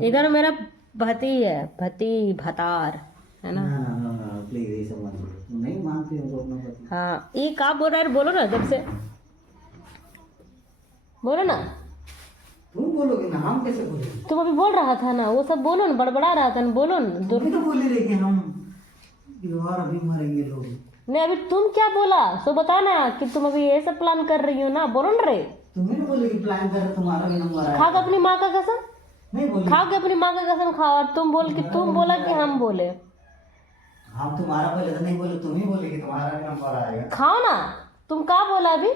इधर मेरा भती है, भती भतार है ना। ना ना ना ना प्लीज ये सब मत बोलो, तुम नहीं मानती हो तो अपना पति। हाँ ये क्या बोल रहा है, बोलो ना जब से, बोलो ना। तुम बोलोगे ना, हम कैसे बोलेंगे? तुम अभी बोल रहा था ना वो सब, बोलो ना, बड़बड़ा रहा था ना, बोलो ना। तुम भी तो बोली रही कि हम और अभी मरेंगे लोग। नहीं अभी तुम क्या बोला सो बता ना, कि तुम अभी ये सब प्लान कर रही हो ना, बोलो ना रे। तुम ही तो बोले कि प्लान कर, तुम्हारा भी नंबर आया। खा के अपनी माँ का कसम, नहीं बोली। खा के अपनी माँ का कसम खाओ, और तुम बोल कि तुम बोला कि हम बोले। हम तुम्हारा पहले तो नहीं बोले, तुम ही बोले कि तुम्हारा भी नंबर आएगा। खाओ ना, तुम क्या बोला अभी।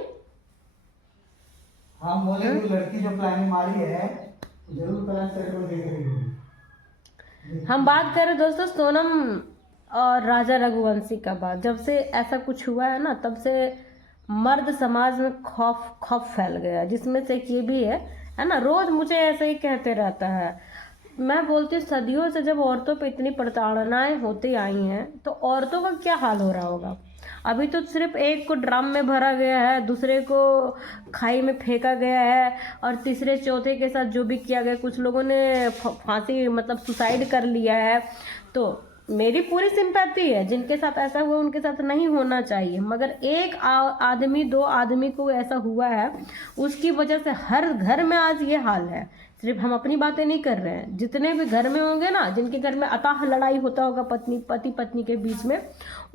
हम बोले कि लड़की जो प्लानिंग मारी है जरूर प्लान करके देख रही है। हम बात करें दोस्तों सोनम और राजा रघुवंशी का बात, जब से ऐसा कुछ हुआ है ना तब से मर्द समाज में खौफ खौफ फैल गया, जिसमें से एक ये भी है ना। रोज मुझे ऐसे ही कहते रहता है। मैं बोलती हूँ सदियों से जब औरतों पे इतनी प्रताड़नाएं होती आई हैं तो औरतों का क्या हाल हो रहा होगा। अभी तो सिर्फ एक को ड्रम में भरा गया है, दूसरे को खाई में फेंका गया है, और तीसरे चौथे के साथ जो भी किया गया, कुछ लोगों ने फांसी मतलब सुसाइड कर लिया है। तो मेरी पूरी सिंपैथी है, जिनके साथ ऐसा हुआ उनके साथ नहीं होना चाहिए, मगर एक आदमी दो आदमी को ऐसा हुआ है, उसकी वजह से हर घर में आज ये हाल है। सिर्फ हम अपनी बातें नहीं कर रहे हैं, जितने भी घर में होंगे ना, जिनके घर में अथाह लड़ाई होता होगा पति पत्नी के बीच में,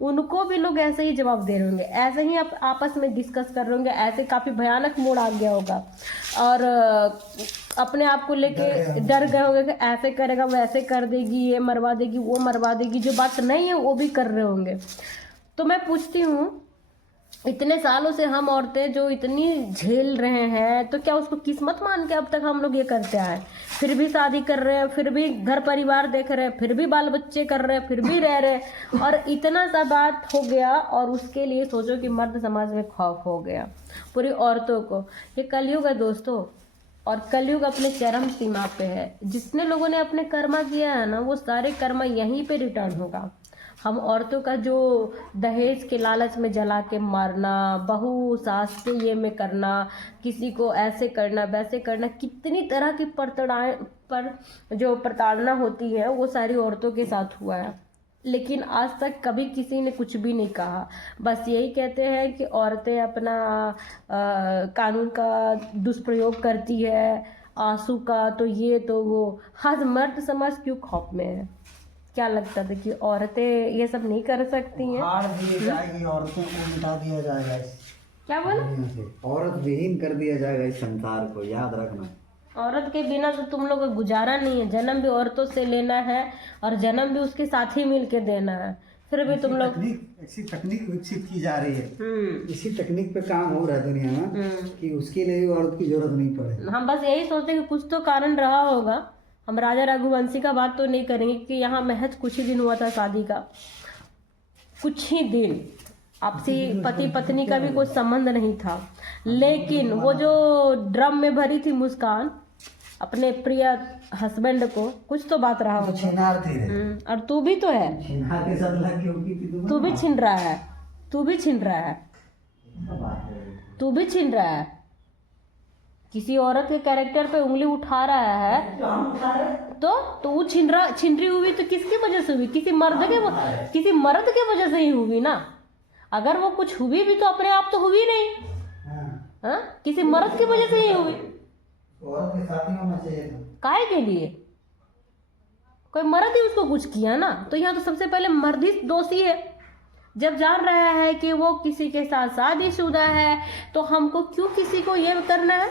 उनको भी लोग ऐसे ही जवाब दे रहे होंगे, ऐसे ही आपस में डिस्कस कर रहे होंगे, ऐसे काफ़ी भयानक मोड़ आ गया होगा, और अपने आप को लेके डर गए होंगे कि ऐसे करेगा वैसे कर देगी, ये मरवा देगी वो मरवा देगी, जो बात नहीं है वो भी कर रहे होंगे। तो मैं पूछती हूँ, इतने सालों से हम औरतें जो इतनी झेल रहे हैं, तो क्या उसको किस्मत मान के अब तक हम लोग ये करते आए, फिर भी शादी कर रहे हैं, फिर भी घर परिवार देख रहे हैं, फिर भी बाल बच्चे कर रहे हैं, फिर भी रह रहे हैं, और इतना सा बात हो गया, और उसके लिए सोचो कि मर्द समाज में खौफ हो गया पूरी औरतों को। ये कलयुग है दोस्तों, और कलयुग अपने चरम सीमा पे है। जितने लोगों ने अपने कर्मा किया है ना, वो सारे कर्मा यहीं पे रिटर्न होगा। हम औरतों का जो दहेज के लालच में जला के मारना, बहू सास के ये में करना, किसी को ऐसे करना वैसे करना, कितनी तरह की जो प्रताड़ना होती है वो सारी औरतों के साथ हुआ है। लेकिन आज तक कभी किसी ने कुछ भी नहीं कहा, बस यही कहते हैं कि औरतें अपना कानून का दुष्प्रयोग करती है, आंसू का तो ये तो वो। आज मर्द समाज क्यों खौफ में है? क्या लगता था कि औरतें ये सब नहीं कर सकती हैं? हार दी जाएगी, औरतों को मिटा दिया जाएगा क्या बोला? दुनिया से, औरत विहीन कर दिया जाएगा इस संसार को, याद रखना। औरत के बिना तो तुम लोग का गुजारा नहीं है। जन्म भी औरतों से लेना है और जन्म भी उसके साथ ही मिल के देना है, फिर भी तुम लोग ऐसी तकनीक विकसित की जा रही है, इसी तकनीक पे काम हो रहा है दुनिया में कि उसके लिए भी औरत की जरूरत नहीं पड़े। हम बस यही सोचते हैं कि कुछ तो कारण रहा होगा। हम राजा रघुवंशी का बात तो नहीं करेंगे कि यहाँ महज कुछ ही दिन हुआ था शादी का, कुछ ही दिन, आपसी पति पत्नी का भी कोई संबंध नहीं था, लेकिन वो जो ड्रम में भरी थी मुस्कान अपने प्रिय हस्बैंड को, कुछ तो बात रहा होगा। छिनार थी रे। और तू भी तो है, छिनार के साथ लगी होगी थी, तू भी छीन रहा है, तू भी छीन रहा है, तू भी छीन रहा है। किसी औरत के कैरेक्टर पे उंगली उठा रहा है तो वो छीन रही हुई तो किसकी वजह से हुई? किसी मर्द के वजह से ही हुई ना। अगर वो कुछ हुई भी तो अपने आप तो हुई नहीं, हाँ? किसी मर्द की वजह से ही हुई। औरत के साथ ही होना चाहिए था। काहे के लिए? कोई मर्द ही उसको कुछ किया ना, तो यहाँ तो सबसे पहले मर्द ही दोषी है। जब जान रहा है कि वो किसी के साथ शादीशुदा है तो हमको क्यों किसी को ये करना है?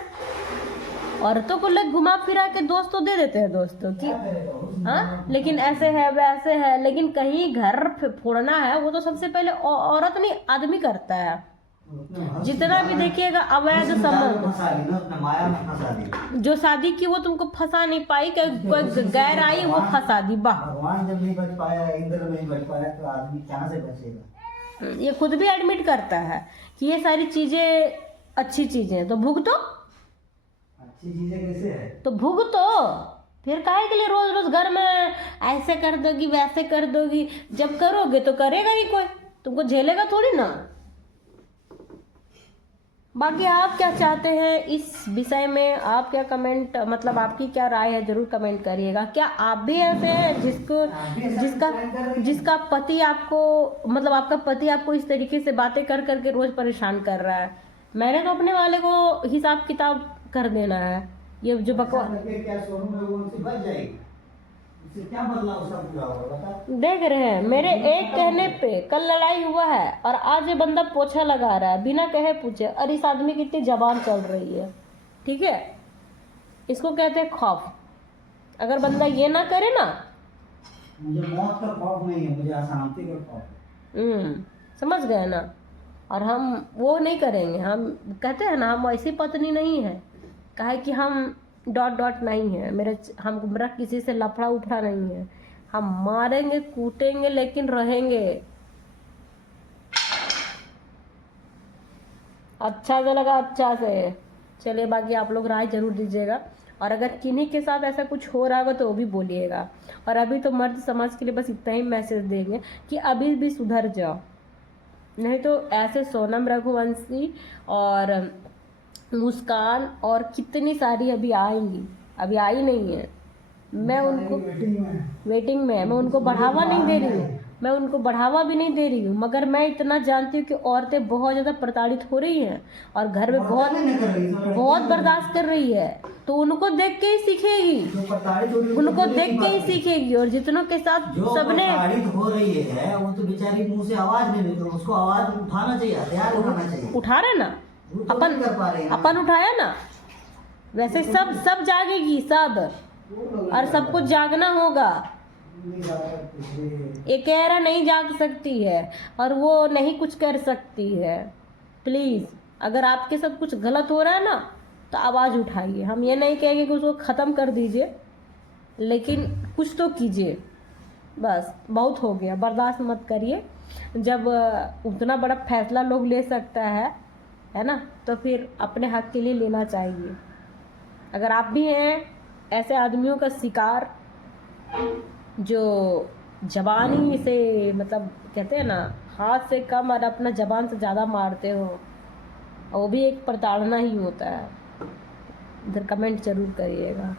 औरतों को लोग घुमा फिरा के दोस्त तो दे देते हैं दोस्तों की, हाँ, लेकिन ऐसे है वैसे है, लेकिन कहीं घर फोड़ना है वो तो सबसे पहले औरत नहीं आदमी करता है। जितना भी देखिएगा अवैध संबंध, जो शादी की वो तुमको फंसा नहीं पाई, कोई गैर आई वो फंसा दी। भगवान जब नहीं बच पाया, इंद्र नहीं बच पाया, तो आदमी कहाँ से बचेगा? ये खुद भी एडमिट करता है कि ये सारी चीजें अच्छी चीजें हैं, तो भुगतो। अच्छी चीजें कैसे है? तो भुगतो, फिर काहे के लिए रोज रोज घर में ऐसे कर दोगी वैसे कर दोगी? जब करोगे तो करेगा नहीं कोई, तुमको झेलेगा थोड़ी ना। बाकी आप क्या चाहते हैं इस विषय में, आप क्या कमेंट, मतलब आपकी क्या राय है, जरूर कमेंट करिएगा। क्या आप भी ऐसे हैं जिसका पति आपको, मतलब आपका पति आपको इस तरीके से बातें कर करके रोज परेशान कर रहा है? मैंने तो अपने वाले को हिसाब किताब कर देना है। ये जो बकवास क्या सोनू रघुवंशी बच जाएगी? इससे क्या बदलाव उसका पूरा होगा बता? देख रहे हैं, मेरे एक कहने पे कल लड़ाई हुआ है और आज ये बंदा पोछा लगा रहा है बिना कहे पूछे। और इस आदमी की इतनी जबान चल रही है, ठीक है? इसको कहते हैं खौफ। अगर बंदा ये ना करे ना, मुझे मौत का खौफ नहीं है, मुझे अशांति का खौफ है। समझ गए ना? और हम वो नहीं करेंगे। हम कहते हैं ना, हम ऐसी पत्नी नहीं है, कहे कि हम डॉट डॉट नहीं है मेरा किसी से लफड़ा उफड़ा नहीं है। हम मारेंगे कूटेंगे लेकिन रहेंगे। अच्छा से लगा, अच्छा से। चलिए, बाकी आप लोग राय जरूर दीजिएगा, और अगर किन्हीं के साथ ऐसा कुछ हो रहा होगा तो वो भी बोलिएगा। और अभी तो मर्द समाज के लिए बस इतना ही मैसेज देंगे कि अभी भी सुधर जाओ, नहीं तो ऐसे सोनम रघुवंशी और मुस्कान और कितनी सारी अभी आएंगी, अभी आई नहीं है। मैं उनको वेटिंग में है, मैं उनको बढ़ावा नहीं दे रही हूँ, मैं उनको बढ़ावा भी नहीं दे रही हूँ, मगर मैं इतना जानती हूँ कि औरतें बहुत ज़्यादा प्रताड़ित हो रही हैं और घर में बहुत बर्दाश्त कर रही है। तो उनको देख के ही सीखेगी, उनको देख के ही सीखेगी। और जितनों के साथ सबने हो रही है वो तो बेचारी मुंह से आवाज नहीं निकल, उसको आवाज उठाना चाहिए, हथियार उठाना चाहिए। उठा रहे ना अपन उठाया ना, वैसे सब जागेगी सब, और सबको जागना होगा। एक कहरा नहीं जाग सकती है और वो नहीं कुछ कर सकती है। प्लीज़, अगर आपके साथ कुछ गलत हो रहा है ना तो आवाज़ उठाइए। हम ये नहीं कहेंगे कि उसको ख़त्म कर दीजिए, लेकिन कुछ तो कीजिए। बस बहुत हो गया, बर्दाश्त मत करिए। जब उतना बड़ा फैसला लोग ले सकता है ना, तो फिर अपने हक के लिए लेना चाहिए। अगर आप भी हैं ऐसे आदमियों का शिकार जो जबानी से, मतलब कहते हैं ना, हाथ से कम और अपना जबान से ज़्यादा मारते हो, वो भी एक प्रताड़ना ही होता है, इधर कमेंट जरूर करिएगा।